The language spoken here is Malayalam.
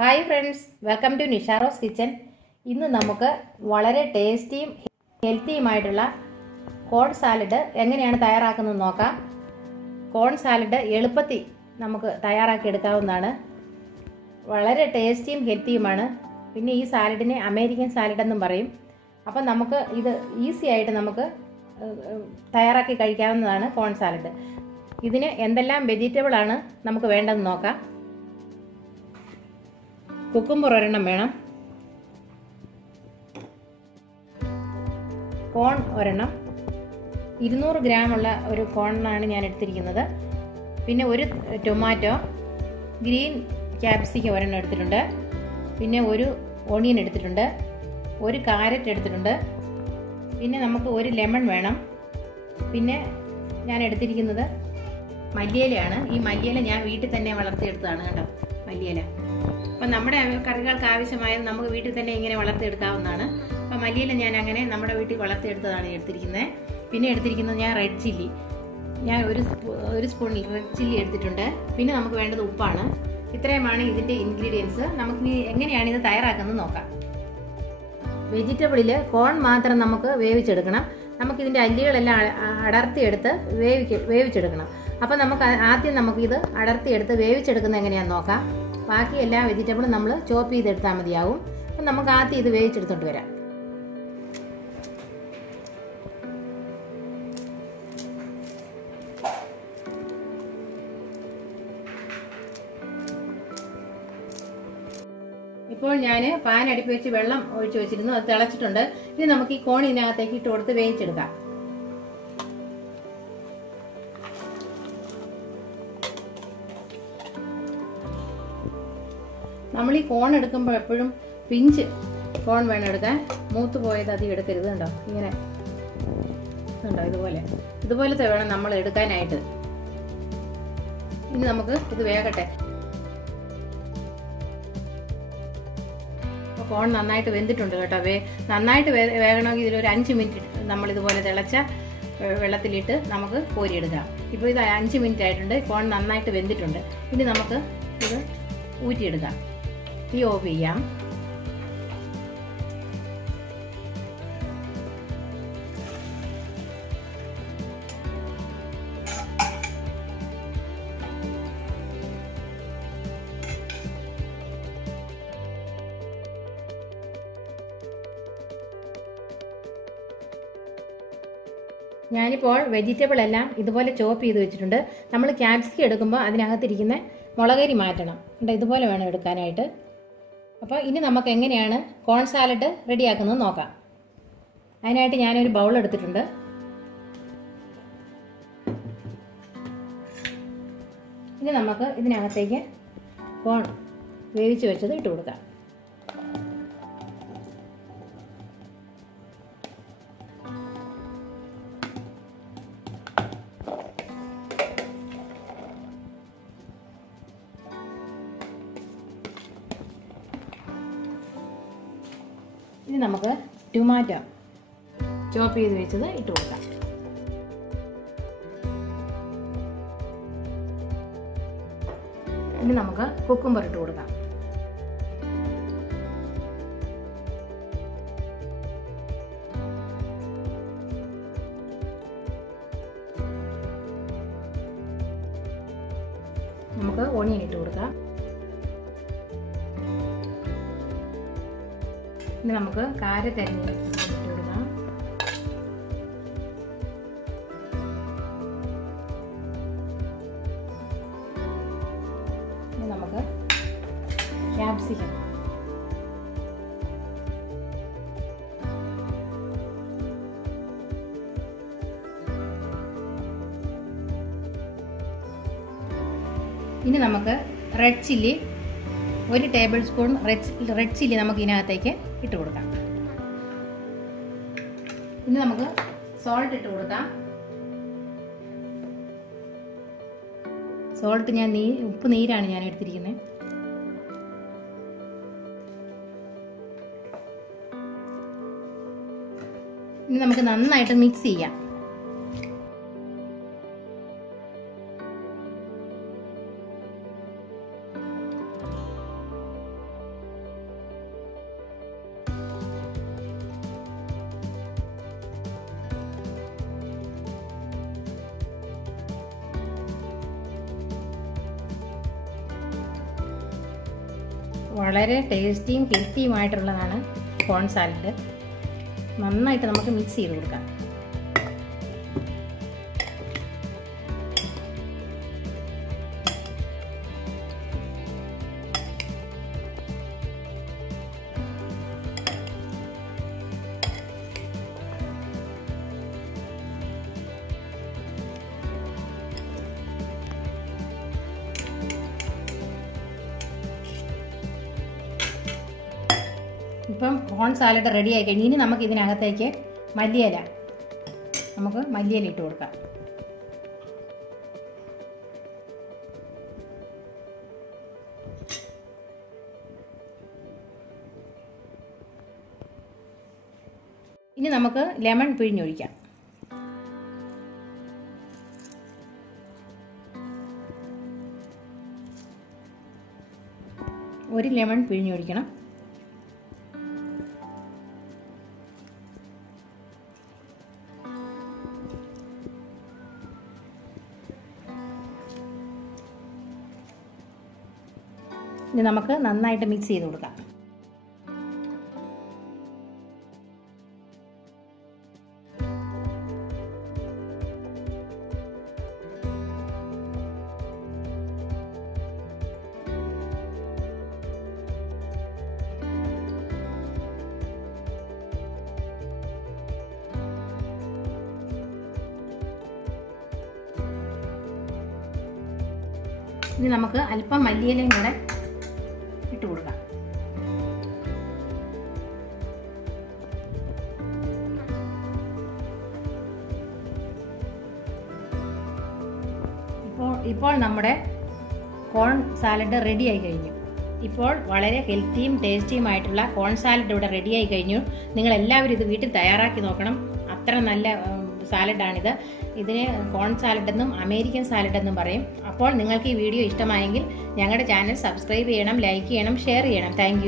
Hi friends, welcome to Nisha Rose Kitchen. ഇന്ന് നമുക്ക് വളരെ ടേസ്റ്റിയും ഹെൽത്തിയുമായിട്ടുള്ള കോൺ സാലഡ് എങ്ങനെയാണ് തയ്യാറാക്കുന്നത് നോക്കാം. കോൺ സാലഡ് എളുപ്പത്തിൽ നമുക്ക് തയ്യാറാക്കി എടുക്കാവുന്നതാണ്. വളരെ ടേസ്റ്റിയും ഹെൽത്തിയുമാണ്. പിന്നെ ഈ സാലഡിനെ അമേരിക്കൻ സാലഡ് എന്നും പറയും. അപ്പം നമുക്ക് ഇത് ഈസി ആയിട്ട് നമുക്ക് തയ്യാറാക്കി കഴിക്കാവുന്നതാണ് കോൺ സാലഡ്. ഇതിന് എന്തെല്ലാം വെജിറ്റബിളാണ് നമുക്ക് വേണ്ടതെന്ന് നോക്കാം. കുക്കുംബർ ഒരെണ്ണം വേണം, കോൺ ഒരെണ്ണം, 200 ഗ്രാമുള്ള ഒരു കോണാണ് ഞാൻ എടുത്തിരിക്കുന്നത്. പിന്നെ ഒരു ടൊമാറ്റോ, ഗ്രീൻ ക്യാപ്സിക്കം ഒരെണ്ണം എടുത്തിട്ടുണ്ട്. പിന്നെ ഒരു ഓണിയൻ എടുത്തിട്ടുണ്ട്, ഒരു കാരറ്റ് എടുത്തിട്ടുണ്ട്. പിന്നെ നമുക്ക് ഒരു ലെമൺ വേണം. പിന്നെ ഞാൻ എടുത്തിരിക്കുന്നത് മല്ലിയിലയാണ്. ഈ മല്ലിയില ഞാൻ വീട്ടിൽ തന്നെ വളർത്തിയെടുത്തതാണ് കേട്ടോ, മല്ലിയില. അപ്പം നമ്മുടെ കറികൾക്ക് ആവശ്യമായത് നമുക്ക് വീട്ടിൽ തന്നെ ഇങ്ങനെ വളർത്തിയെടുക്കാവുന്നതാണ്. അപ്പം മല്ലിയില ഞാൻ അങ്ങനെ നമ്മുടെ വീട്ടിൽ വളർത്തിയെടുത്തതാണ് എടുത്തിരിക്കുന്നത്. പിന്നെ എടുത്തിരിക്കുന്നത് ഞാൻ റെഡ് ചില്ലി, ഞാൻ ഒരു സ്പൂൺ റെഡ് ചില്ലി എടുത്തിട്ടുണ്ട്. പിന്നെ നമുക്ക് വേണ്ടത് ഉപ്പാണ്. ഇത്രയുമാണ് ഇതിൻ്റെ ഇൻഗ്രീഡിയൻസ്. നമുക്ക് എങ്ങനെയാണ് ഇത് തയ്യാറാക്കുന്നത് നോക്കാം. വെജിറ്റബിളിൽ കോൺ മാത്രം നമുക്ക് വേവിച്ചെടുക്കണം. നമുക്കിതിൻ്റെ അല്ലികളെല്ലാം അടർത്തിയെടുത്ത് വേവിച്ചെടുക്കണം. അപ്പം നമുക്ക് ആദ്യം നമുക്കിത് അടർത്തിയെടുത്ത് വേവിച്ചെടുക്കുന്നത് എങ്ങനെയാണെന്ന് നോക്കാം. ബാക്കി എല്ലാ വെജിറ്റബിളും നമ്മൾ ചോപ്പ് ചെയ്തെടുത്താൽ മതിയാവും. അപ്പം നമുക്ക് ആദ്യം ഇത് വേവിച്ചെടുത്തോണ്ട് വരാം. ഇപ്പോൾ ഞാൻ പാൻ അടുപ്പി വെച്ച് വെള്ളം ഒഴിച്ചു വെച്ചിരുന്നു. അത് തിളച്ചിട്ടുണ്ട്. ഇനി നമുക്ക് ഈ കോണിനകത്തേക്ക് ഇട്ട് കൊടുത്ത് വേവിച്ചെടുക്കാം. നമ്മൾ ഈ കോൺ എടുക്കുമ്പോൾ എപ്പോഴും പിഞ്ച് കോൺ വേണം എടുക്കാൻ. മൂത്ത് പോയത് അധികം എടുക്കരുത്. കണ്ടോ, ഇങ്ങനെ ഉണ്ടോ, ഇതുപോലത്തെ വേണം നമ്മൾ എടുക്കാനായിട്ട്. ഇനി നമുക്ക് ഇത് വേകട്ടെ. കോൺ നന്നായിട്ട് വെന്തിട്ടുണ്ട് കേട്ടോ. നന്നായിട്ട് വേകണമെങ്കിൽ ഇതിലൊരു 5 മിനിറ്റ് നമ്മളിതുപോലെ തിളച്ച വെള്ളത്തിലിട്ട് നമുക്ക് കോരിയെടുക്കാം. ഇപ്പോൾ ഇത് 5 മിനിറ്റ് ആയിട്ടുണ്ട്. കോൺ നന്നായിട്ട് വെന്തിട്ടുണ്ട്. ഇനി നമുക്ക് ഇത് ഊറ്റിയെടുക്കാം. തീ ഓഫ് ചെയ്യാം. ഞാനിപ്പോൾ വെജിറ്റബിൾ എല്ലാം ഇതുപോലെ ചോപ്പ് ചെയ്ത് വെച്ചിട്ടുണ്ട്. നമ്മൾ ക്യാപ്സിക്കം എടുക്കുമ്പോൾ അതിനകത്തിരിക്കുന്ന മുളകരി മാറ്റണം. ഇതുപോലെ വേണം എടുക്കാനായിട്ട്. അപ്പോൾ ഇനി നമുക്ക് എങ്ങനെയാണ് കോൺ സാലഡ് റെഡിയാക്കുന്നത് നോക്കാം. അതിനായിട്ട് ഞാനൊരു ബൗൾ എടുത്തിട്ടുണ്ട്. ഇനി നമുക്ക് ഇതിനകത്തേക്ക് കോൺ വേവിച്ച് വെച്ചത് ഇട്ട് കൊടുക്കാം. ഇനി നമുക്ക് ടൊമാറ്റോ ചോപ്പ് ചെയ്ത് വെച്ചത് ഇട്ട് കൊടുക്കാം. ഇനി നമുക്ക് കുക്കുംബർ ഇട്ട് കൊടുക്കാം. നമുക്ക് ഓണിയൻ ഇട്ട് കൊടുക്കാം. ഇനി നമുക്ക് കാരറ്റ് അരിഞ്ഞ് ഇട്ട് കൊടുക്കാം. ഇനി നമുക്ക് ക്യാപ്സിക്കം, ഇനി നമുക്ക് red chilli, 1 table spoon red chilli നമുക്ക് ഇതിനകത്തേക്ക് ഇട്ട് കൊടുക്കാം. ഇനി നമുക്ക് സോൾട്ട് ഇട്ട് കൊടുക്കാം. സോൾട്ട് ഞാൻ ഉപ്പ് നീരാണ് ഞാൻ എടുത്തിരിക്കുന്നത്. ഇനി നമുക്ക് നന്നായിട്ട് മിക്സ് ചെയ്യാം. വളരെ ടേസ്റ്റിയും ഹെൽത്തിയുമായിട്ടുള്ളതാണ് കോൺ സാലഡ്. നന്നായിട്ട് നമുക്ക് മിക്സ് ചെയ്ത് കൊടുക്കാം. ഇപ്പം കോൺ സാലഡ് റെഡി ആയി കഴിഞ്ഞ് ഇനി നമുക്ക് ഇതിനകത്തേക്ക് മല്ലിയില ഇട്ട് കൊടുക്കാം. ഇനി നമുക്ക് ലെമൺ പിഴിഞ്ഞൊഴിക്കാം. ഒരു ലെമൺ പിഴിഞ്ഞൊഴിക്കണം. ഇനി നമുക്ക് നന്നായിട്ട് മിക്സ് ചെയ്ത് കൊടുക്കാം. ഇനി നമുക്ക് അല്പം മല്ലിയിലയും കൂടെ ഇട്ട് കൊടുക്കാം. ഇപ്പോൾ നമ്മുടെ കോൺ സാലഡ് റെഡി ആയി കഴിഞ്ഞു. ഇപ്പോൾ വളരെ ഹെൽത്തിയും ടേസ്റ്റിയുമായിട്ടുള്ള കോൺ സാലഡ് ഇവിടെ റെഡി ആയി കഴിഞ്ഞു. നിങ്ങൾ എല്ലാവരും ഇത് വീട്ടിൽ തയ്യാറാക്കി നോക്കണം. അത്ര നല്ല സാലഡാണിത്. ഇതിന് കോൺ സാലഡ് എന്നും അമേരിക്കൻ സാലഡ് എന്നും പറയും. അപ്പോൾ നിങ്ങൾക്ക് ഈ വീഡിയോ ഇഷ്ടമായെങ്കിൽ ഞങ്ങളുടെ ചാനൽ സബ്സ്ക്രൈബ് ചെയ്യണം, ലൈക്ക് ചെയ്യണം, ഷെയർ ചെയ്യണം. താങ്ക്